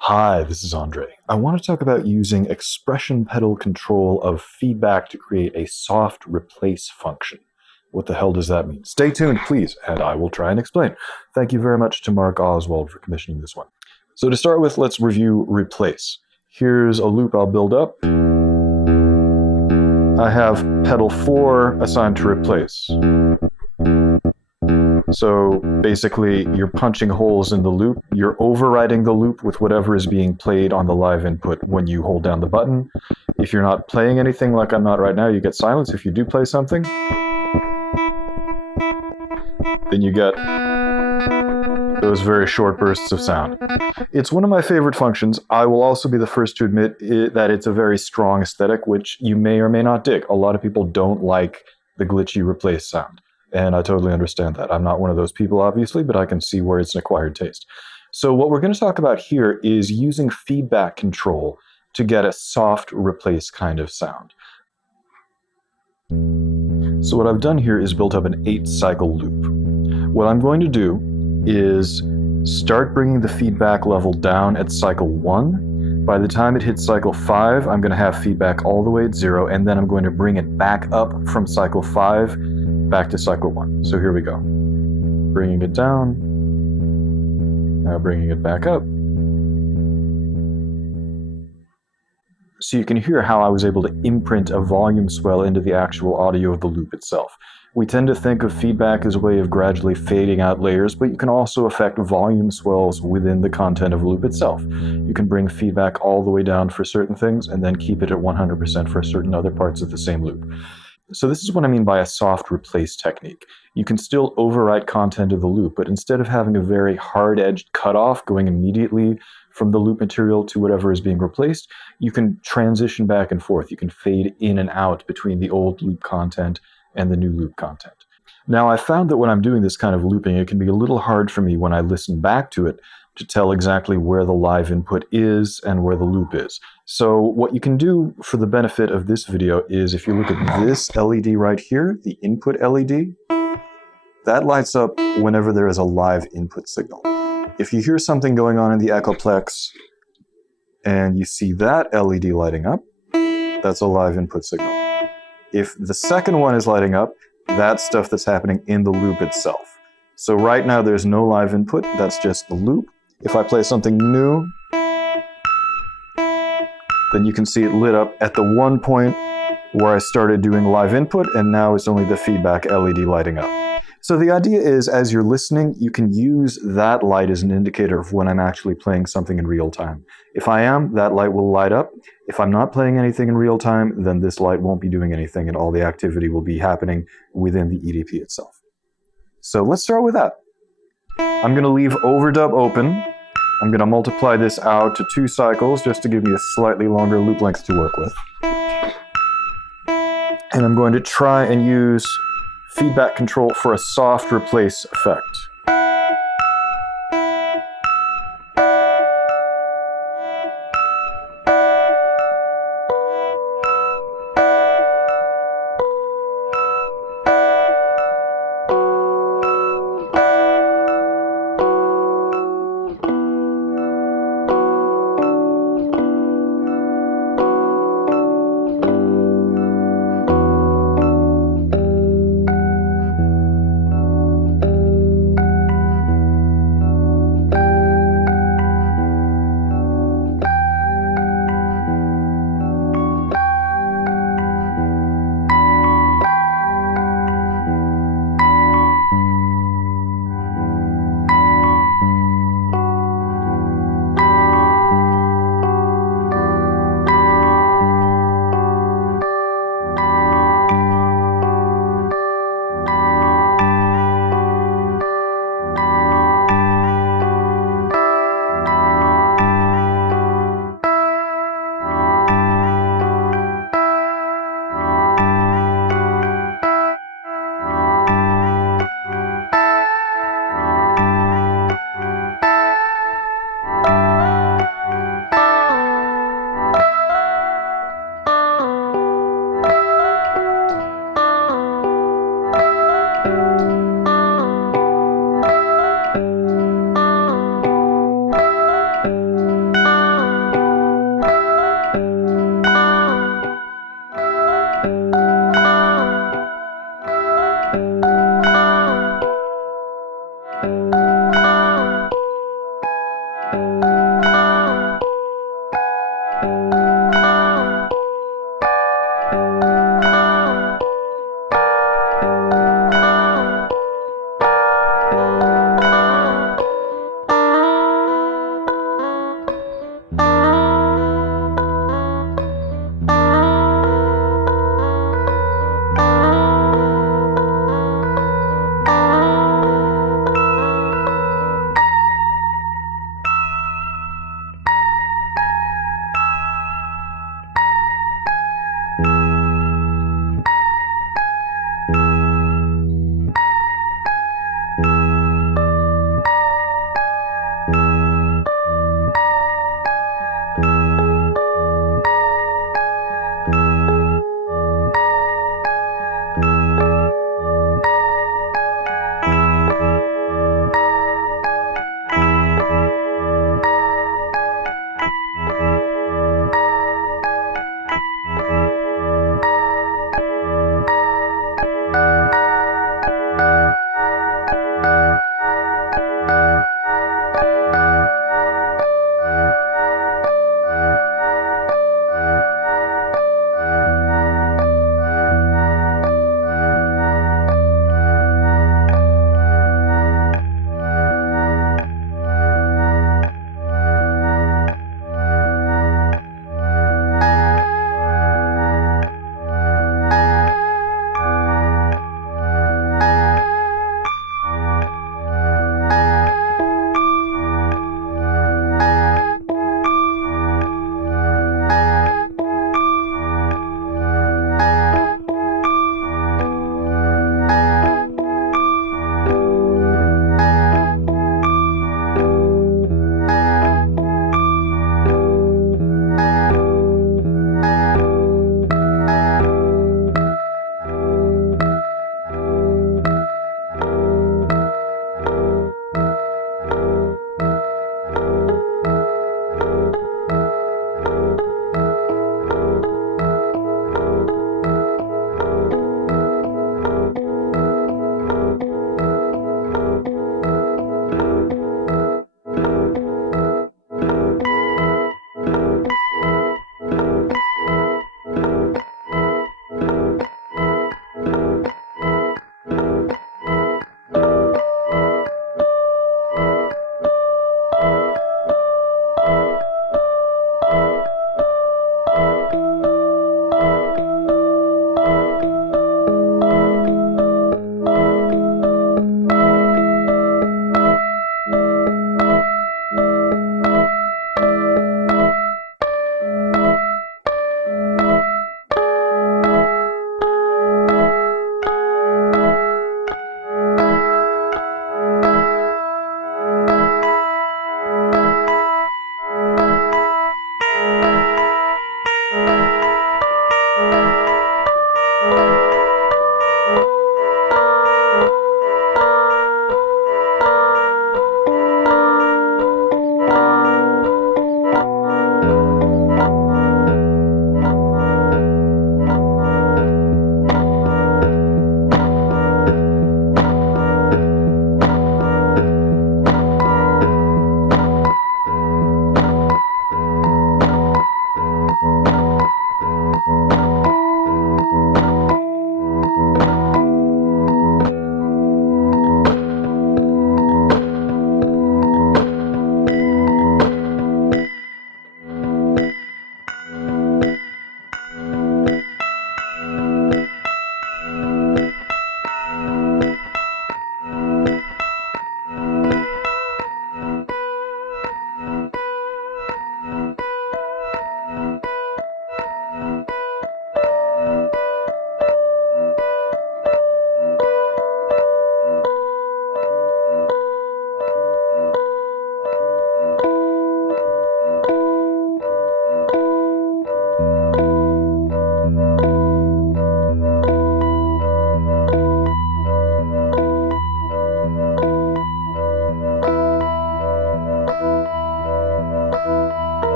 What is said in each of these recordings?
Hi, this is Andre. I want to talk about using expression pedal control of feedback to create a soft replace function. What the hell does that mean? Stay tuned, please, and I will try and explain. Thank you very much to Mark Oswald for commissioning this one. So to start with, let's review replace. Here's a loop I'll build up. I have pedal 4 assigned to replace. So basically, you're punching holes in the loop. You're overriding the loop with whatever is being played on the live input when you hold down the button. If you're not playing anything like I'm not right now, you get silence. If you do play something, then you get those very short bursts of sound. It's one of my favorite functions. I will also be the first to admit that it's a very strong aesthetic, which you may or may not dig. A lot of people don't like the glitchy replace sound. And I totally understand that. I'm not one of those people, obviously, but I can see where it's an acquired taste. So what we're going to talk about here is using feedback control to get a soft replace kind of sound. So what I've done here is built up an 8-cycle loop. What I'm going to do is start bringing the feedback level down at cycle 1. By the time it hits cycle 5, I'm going to have feedback all the way at 0, and then I'm going to bring it back up from cycle 5 back to cycle 1. So here we go. Bringing it down, now bringing it back up. So you can hear how I was able to imprint a volume swell into the actual audio of the loop itself. We tend to think of feedback as a way of gradually fading out layers, but you can also affect volume swells within the content of a loop itself. You can bring feedback all the way down for certain things and then keep it at 100% for certain other parts of the same loop. So this is what I mean by a soft replace technique. You can still overwrite content of the loop, but instead of having a very hard-edged cutoff going immediately from the loop material to whatever is being replaced, you can transition back and forth. You can fade in and out between the old loop content and the new loop content. Now, I found that when I'm doing this kind of looping, it can be a little hard for me when I listen back to it to tell exactly where the live input is and where the loop is. So what you can do for the benefit of this video is if you look at this LED right here, the input LED, that lights up whenever there is a live input signal. If you hear something going on in the Echoplex and you see that LED lighting up, that's a live input signal. If the second one is lighting up, that's stuff that's happening in the loop itself. So right now there's no live input, that's just the loop. If I play something new, then you can see it lit up at the one point where I started doing live input, and now it's only the feedback LED lighting up. So the idea is, as you're listening, you can use that light as an indicator of when I'm actually playing something in real time. If I am, that light will light up. If I'm not playing anything in real time, then this light won't be doing anything, and all the activity will be happening within the EDP itself. So let's start with that. I'm going to leave overdub open. I'm going to multiply this out to 2 cycles just to give me a slightly longer loop length to work with. And I'm going to try and use feedback control for a soft replace effect.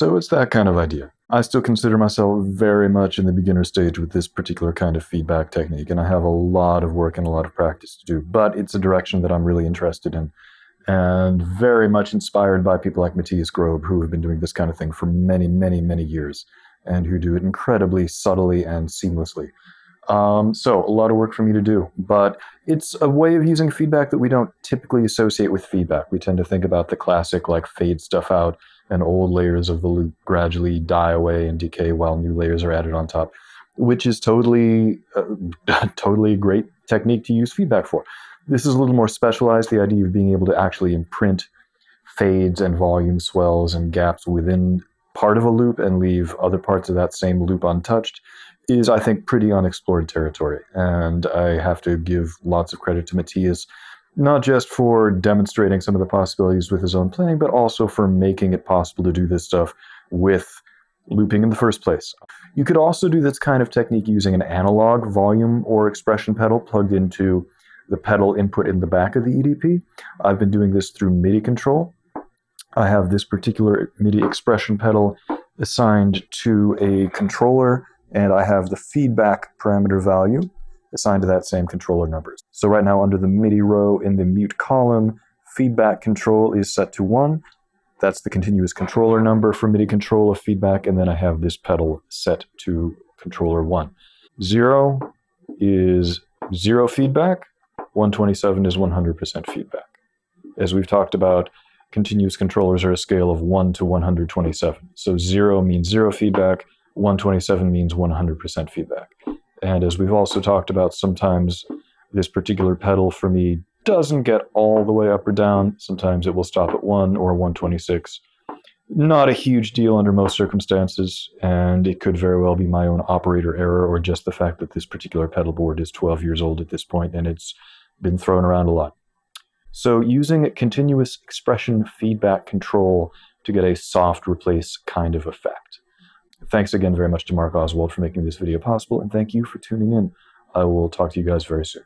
So it's that kind of idea. I still consider myself very much in the beginner stage with this particular kind of feedback technique, and I have a lot of work and a lot of practice to do, but it's a direction that I'm really interested in, and very much inspired by people like Matthias Grob, who have been doing this kind of thing for many, many, many years, and who do it incredibly subtly and seamlessly. So a lot of work for me to do, but it's a way of using feedback that we don't typically associate with feedback. We tend to think about the classic, like, fade stuff out, and old layers of the loop gradually die away and decay while new layers are added on top, which is totally a great technique to use feedback for. This is a little more specialized. The idea of being able to actually imprint fades and volume swells and gaps within part of a loop and leave other parts of that same loop untouched is, I think, pretty unexplored territory. And I have to give lots of credit to Matthias, not just for demonstrating some of the possibilities with his own playing, but also for making it possible to do this stuff with looping in the first place. You could also do this kind of technique using an analog volume or expression pedal plugged into the pedal input in the back of the EDP. I've been doing this through MIDI control. I have this particular MIDI expression pedal assigned to a controller, and I have the feedback parameter value assigned to that same controller numbers. So right now, under the MIDI row in the mute column, feedback control is set to 1. That's the continuous controller number for MIDI control of feedback, and then I have this pedal set to controller 1. 0 is 0 feedback, 127 is 100% feedback. As we've talked about, continuous controllers are a scale of 1 to 127. So 0 means 0 feedback, 127 means 100% feedback. And as we've also talked about, sometimes this particular pedal for me doesn't get all the way up or down. Sometimes it will stop at 1 or 126. Not a huge deal under most circumstances, and it could very well be my own operator error or just the fact that this particular pedal board is 12 years old at this point and it's been thrown around a lot. So using continuous expression feedback control to get a soft replace kind of effect. Thanks again very much to Mark Oswald for making this video possible, and thank you for tuning in. I will talk to you guys very soon.